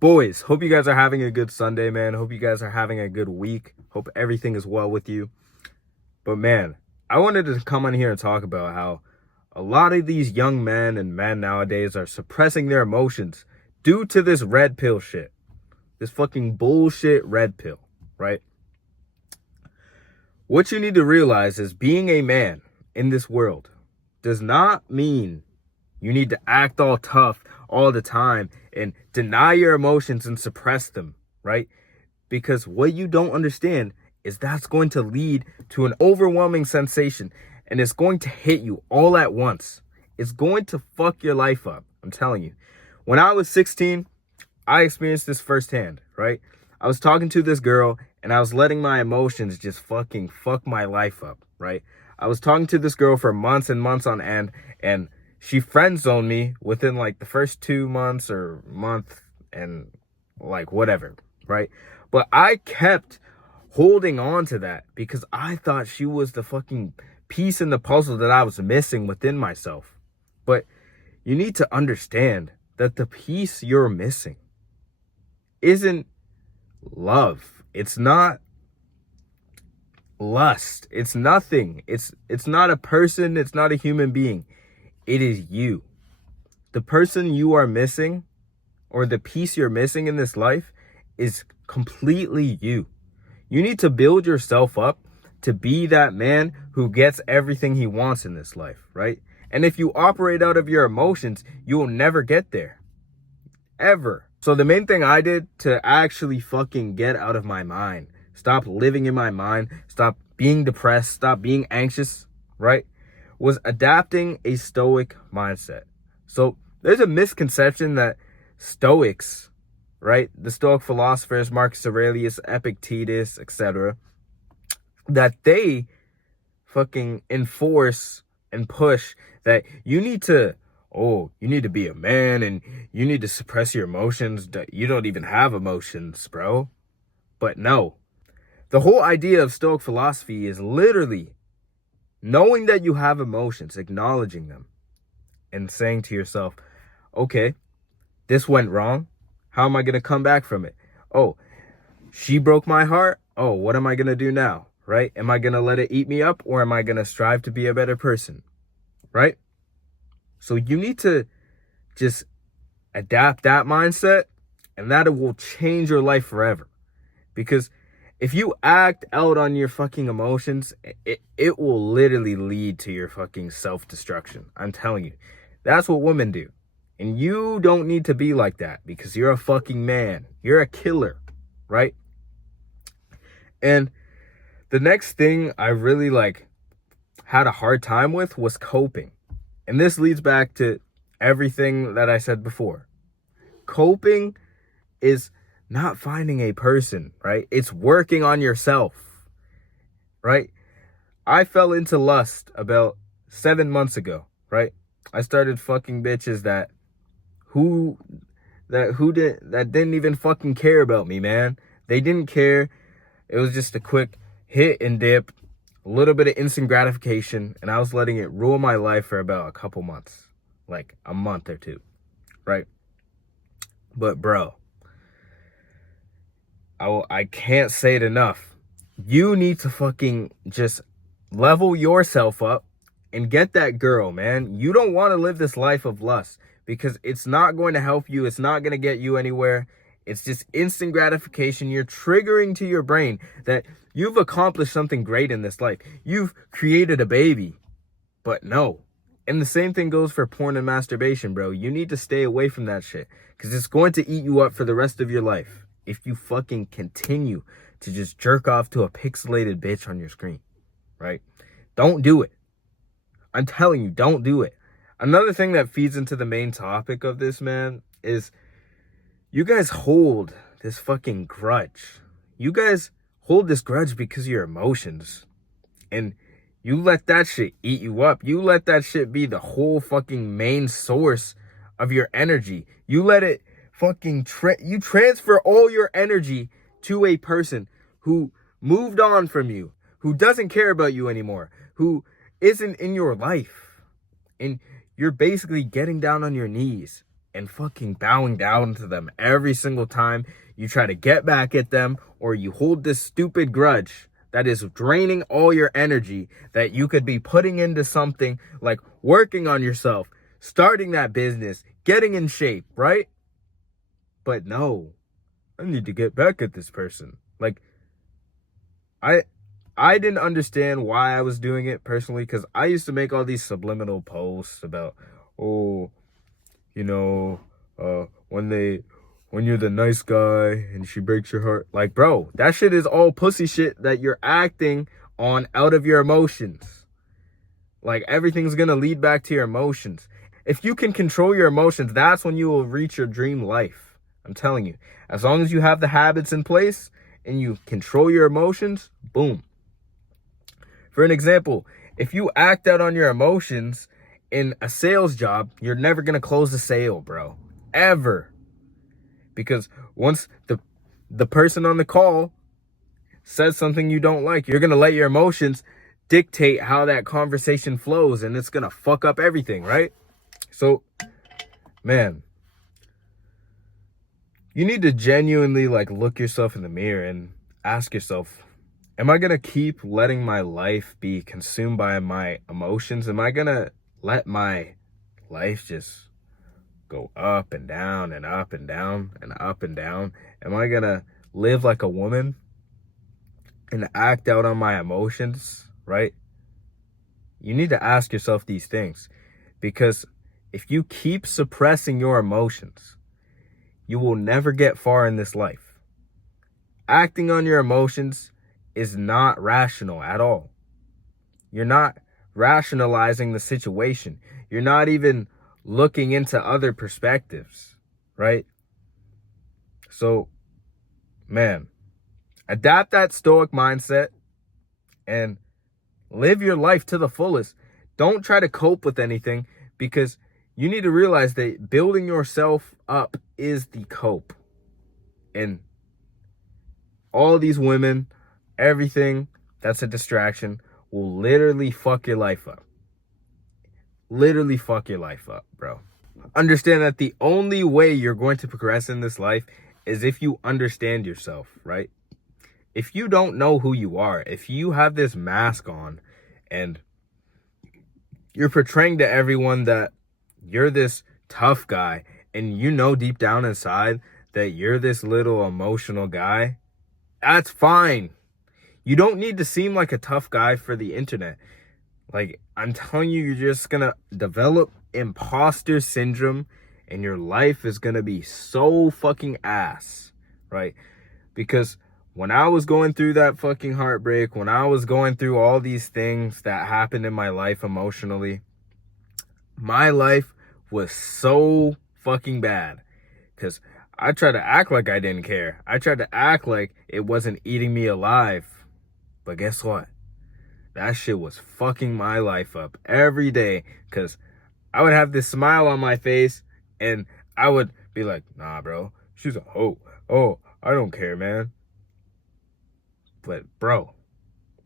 Boys, hope you guys are having a good Sunday, man. Hope you guys are having a good week. Hope everything is well with you. But man, I wanted to come on here and talk about how a lot of these young men and men nowadays are suppressing their emotions due to this red pill shit. This fucking bullshit red pill, right? What you need to realize is being a man in this world does not mean you need to act all tough all the time and deny your emotions and suppress them, right? Because what you don't understand is that's going to lead to an overwhelming sensation and it's going to hit you all at once. It's going to fuck your life up. I'm telling you. When I was 16, I experienced this firsthand, right? I was talking to this girl and I was letting my emotions just fucking fuck my life up, right? I was talking to this girl for months and months on end, and she friend zoned me within like the first 2 months or month and like whatever, right? But I kept holding on to that because I thought she was the fucking piece in the puzzle that I was missing within myself. But you need to understand that the piece you're missing isn't love. It's not lust. It's nothing. It's not a person. It's not a human being. It is you. The person you are missing, or the piece you're missing in this life, is completely you. You need to build yourself up to be that man who gets everything he wants in this life, right? And if you operate out of your emotions, you will never get there. Ever. So the main thing I did to actually fucking get out of my mind, stop living in my mind, stop being depressed, stop being anxious, right, was adapting a stoic mindset. So there's a misconception that stoics, right, the stoic philosophers, Marcus Aurelius, Epictetus, etc., that they fucking enforce and push that you need to be a man and you need to suppress your emotions. You don't even have emotions, bro. But no. The whole idea of Stoic philosophy is literally knowing that you have emotions, acknowledging them, and saying to yourself, okay, this went wrong. How am I going to come back from it? Oh, she broke my heart. Oh, what am I going to do now? Right? Am I going to let it eat me up, or am I going to strive to be a better person? Right? So you need to just adapt that mindset, and that will change your life forever. Because if you act out on your fucking emotions, it will literally lead to your fucking self-destruction. I'm telling you. That's what women do. And you don't need to be like that because you're a fucking man. You're a killer, right? And the next thing I really had a hard time with was coping. And this leads back to everything that I said before. Coping is not finding a person, right? It's working on yourself, right? I fell into lust about 7 months ago, right? I started fucking bitches that didn't even fucking care about me, man. They didn't care. It was just a quick hit and dip, a little bit of instant gratification, and I was letting it rule my life for about a couple months, like a month or two, right? But bro, I can't say it enough. You need to fucking just level yourself up and get that girl, man. You don't want to live this life of lust because it's not going to help you. It's not going to get you anywhere. It's just instant gratification. You're triggering to your brain that you've accomplished something great in this life. You've created a baby. But no. And the same thing goes for porn and masturbation, bro. You need to stay away from that shit because it's going to eat you up for the rest of your life if you fucking continue to just jerk off to a pixelated bitch on your screen, right? Don't do it. I'm telling you, don't do it. Another thing that feeds into the main topic of this, man, is you guys hold this fucking grudge. You guys hold this grudge because of your emotions. And you let that shit eat you up. You let that shit be the whole fucking main source of your energy. You let it fucking you transfer all your energy to a person who moved on from you, who doesn't care about you anymore, who isn't in your life. And you're basically getting down on your knees and fucking bowing down to them every single time you try to get back at them, or you hold this stupid grudge that is draining all your energy that you could be putting into something like working on yourself, starting that business, getting in shape, right? But no, I need to get back at this person. Like, I didn't understand why I was doing it personally, because I used to make all these subliminal posts about, oh, you know, when you're the nice guy and she breaks your heart. Like, bro, that shit is all pussy shit that you're acting on out of your emotions. Like, everything's gonna lead back to your emotions. If you can control your emotions, that's when you will reach your dream life. I'm telling you, as long as you have the habits in place and you control your emotions, boom. For an example, if you act out on your emotions in a sales job, you're never going to close the sale, bro. Ever. Because once the person on the call says something you don't like, you're going to let your emotions dictate how that conversation flows, and it's going to fuck up everything, right? So, man, you need to genuinely like look yourself in the mirror and ask yourself, am I going to keep letting my life be consumed by my emotions? Am I going to let my life just go up and down and up and down and up and down? Am I going to live like a woman and act out on my emotions, right? You need to ask yourself these things, because if you keep suppressing your emotions, you will never get far in this life. Acting on your emotions is not rational at all. You're not rationalizing the situation. You're not even looking into other perspectives, right? So, man, adapt that stoic mindset and live your life to the fullest. Don't try to cope with anything, because you need to realize that building yourself up is the cope. And all these women, everything that's a distraction, will literally fuck your life up. Literally fuck your life up, bro. Understand that the only way you're going to progress in this life is if you understand yourself, right? If you don't know who you are, if you have this mask on and you're portraying to everyone that you're this tough guy, and you know deep down inside that you're this little emotional guy, that's fine. You don't need to seem like a tough guy for the internet. Like, I'm telling you, you're just gonna develop imposter syndrome, and your life is gonna be so fucking ass, right? Because when I was going through that fucking heartbreak, when I was going through all these things that happened in my life emotionally, my life was so fucking bad, because I tried to act like I didn't care. I tried to act like it wasn't eating me alive. But guess what? That shit was fucking my life up every day, because I would have this smile on my face and I would be like, nah, bro, she's a hoe. Oh, I don't care, man. But, bro,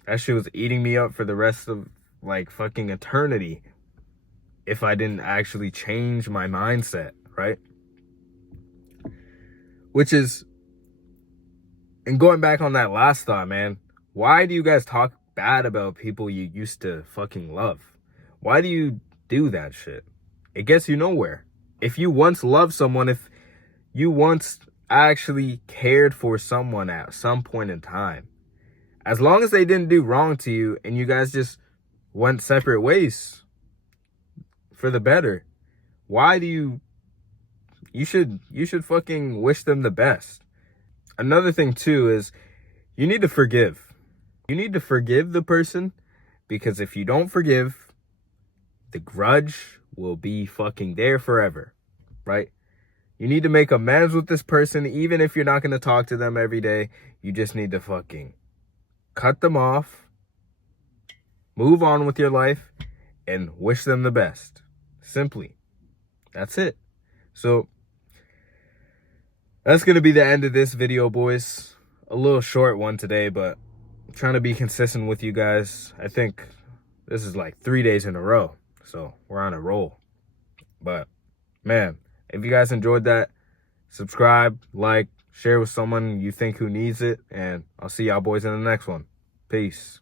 that shit was eating me up for the rest of, like, fucking eternity if I didn't actually change my mindset, right? Which is, and going back on that last thought, man, why do you guys talk bad about people you used to fucking love? Why do you do that shit? It gets you nowhere. If you once loved someone, if you once actually cared for someone at some point in time, as long as they didn't do wrong to you and you guys just went separate ways for the better, why do you should fucking wish them the best. Another thing too is you need to forgive. You need to forgive the person, because if you don't forgive, the grudge will be fucking there forever, right? You need to make amends with this person, even if you're not going to talk to them every day. You just need to fucking cut them off, move on with your life, and wish them the best. Simply. That's it. So, that's going to be the end of this video, boys. A little short one today, but I'm trying to be consistent with you guys. I think this is like 3 days in a row, so we're on a roll. But, man, If you guys enjoyed that, subscribe, like, share with someone you think who needs it, and I'll see y'all boys in the next one. Peace.